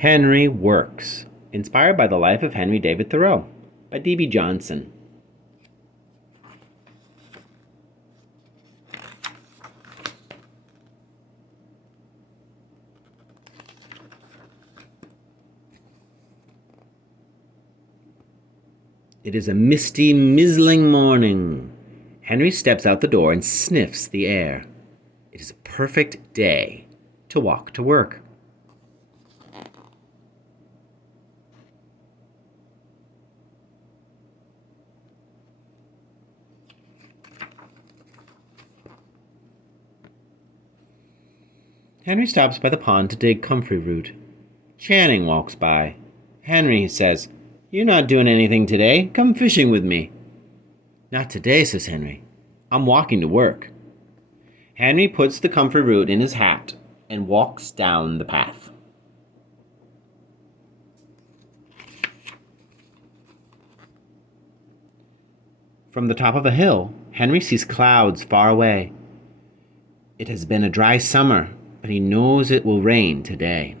Henry Works, inspired by the life of Henry David Thoreau, by D.B. Johnson. It is a misty, mizzling morning. Henry steps out the door and sniffs the air. It is a perfect day to walk to work. Henry stops by the pond to dig comfrey root. Channing walks by. Henry says, "You're not doing anything today. Come fishing with me." "Not today," says Henry. "I'm walking to work." Henry puts the comfrey root in his hat and walks down the path. From the top of a hill, Henry sees clouds far away. It has been a dry summer, but he knows it will rain today.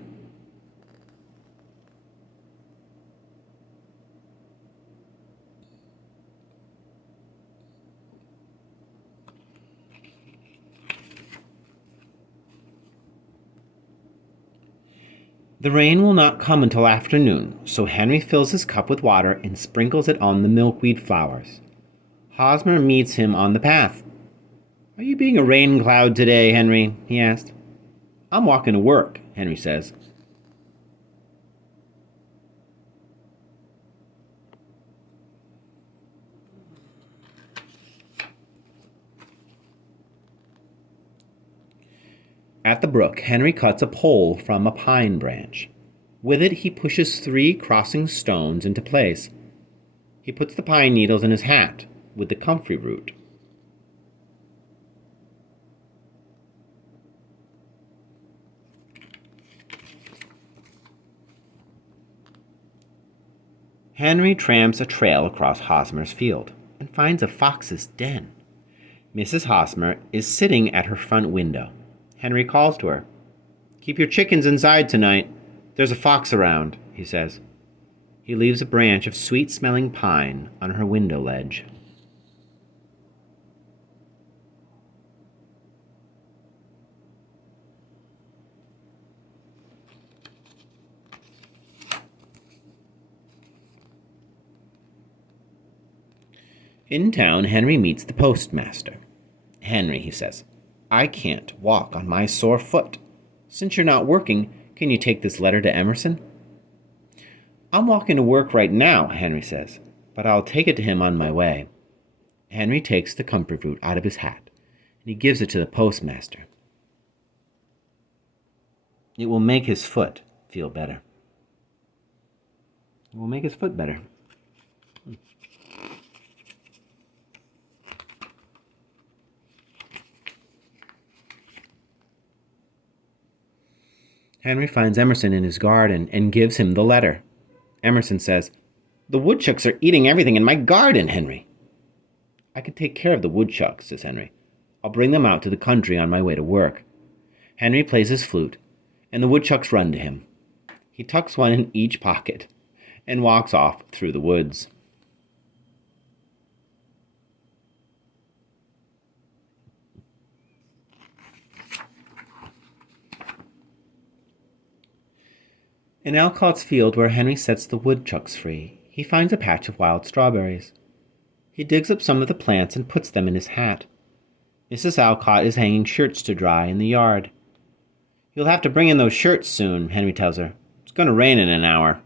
The rain will not come until afternoon, so Henry fills his cup with water and sprinkles it on the milkweed flowers. Hosmer meets him on the path. "Are you being a rain cloud today, Henry?" he asked. "I'm walking to work," Henry says. At the brook, Henry cuts a pole from a pine branch. With it, he pushes 3 crossing stones into place. He puts the pine needles in his hat with the comfrey root. Henry tramps a trail across Hosmer's field and finds a fox's den. Mrs. Hosmer is sitting at her front window. Henry calls to her. "Keep your chickens inside tonight. There's a fox around," he says. He leaves a branch of sweet-smelling pine on her window ledge. In town, Henry meets the postmaster. "Henry," he says, "I can't walk on my sore foot. Since you're not working, can you take this letter to Emerson?" "I'm walking to work right now," Henry says, "but I'll take it to him on my way." Henry takes the comfrey root out of his hat, and he gives it to the postmaster. It will make his foot feel better. It will make his foot better. Henry finds Emerson in his garden and gives him the letter. Emerson says, "The woodchucks are eating everything in my garden, Henry." "I can take care of the woodchucks," says Henry. "I'll bring them out to the country on my way to work." Henry plays his flute, and the woodchucks run to him. He tucks one in each pocket and walks off through the woods. In Alcott's field, where Henry sets the woodchucks free, he finds a patch of wild strawberries. He digs up some of the plants and puts them in his hat. Mrs. Alcott is hanging shirts to dry in the yard. "You'll have to bring in those shirts soon," Henry tells her. "It's going to rain in an hour."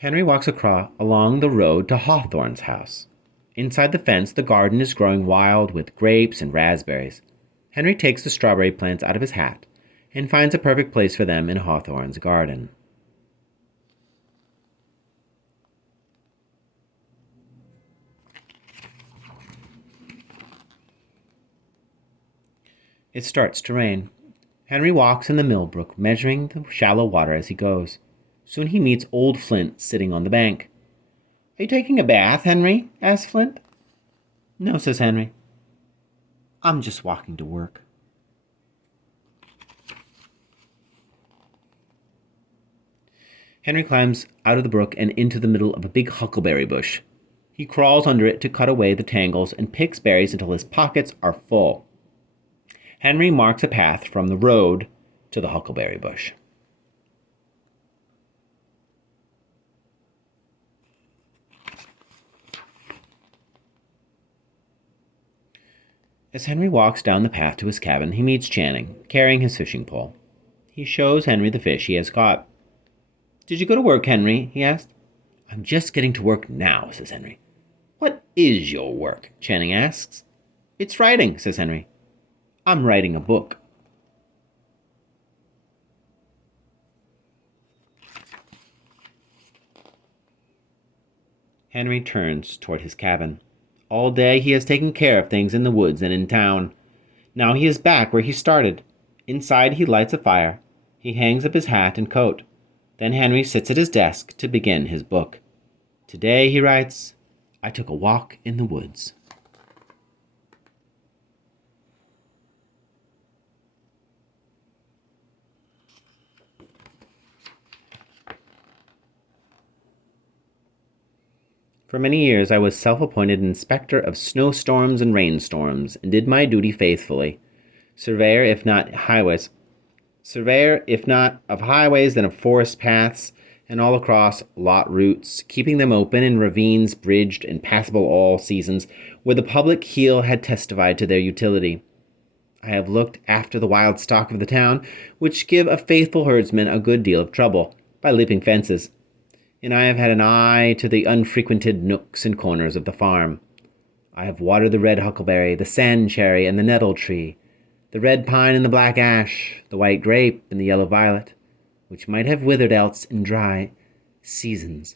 Henry walks along the road to Hawthorne's house. Inside the fence, the garden is growing wild with grapes and raspberries. Henry takes the strawberry plants out of his hat and finds a perfect place for them in Hawthorne's garden. It starts to rain. Henry walks in the Millbrook, measuring the shallow water as he goes. Soon he meets Old Flint sitting on the bank. Are you taking a bath, Henry? Asked Flint. No, says Henry. I'm just walking to work. Henry climbs out of the brook and into the middle of a big huckleberry bush. He crawls under it to cut away the tangles and picks berries until his pockets are full. Henry marks a path from the road to the huckleberry bush. As Henry walks down the path to his cabin, he meets Channing, carrying his fishing pole. He shows Henry the fish he has caught. Did you go to work, Henry? He asked. I'm just getting to work now, says Henry. What is your work? Channing asks. It's writing, says Henry. I'm writing a book. Henry turns toward his cabin. All day he has taken care of things in the woods and in town. Now he is back where he started. Inside he lights a fire. He hangs up his hat and coat. Then Henry sits at his desk to begin his book. Today, he writes, I took a walk in the woods. For many years I was self-appointed inspector of snowstorms and rainstorms, and did my duty faithfully. Surveyor, if not of highways, then of forest paths, and all across lot routes, keeping them open and ravines bridged and passable all seasons, where the public heel had testified to their utility. I have looked after the wild stock of the town, which give a faithful herdsman a good deal of trouble, by leaping fences. And I have had an eye to the unfrequented nooks and corners of the farm. I have watered the red huckleberry, the sand cherry, and the nettle tree, the red pine and the black ash, the white grape and the yellow violet, which might have withered else in dry seasons.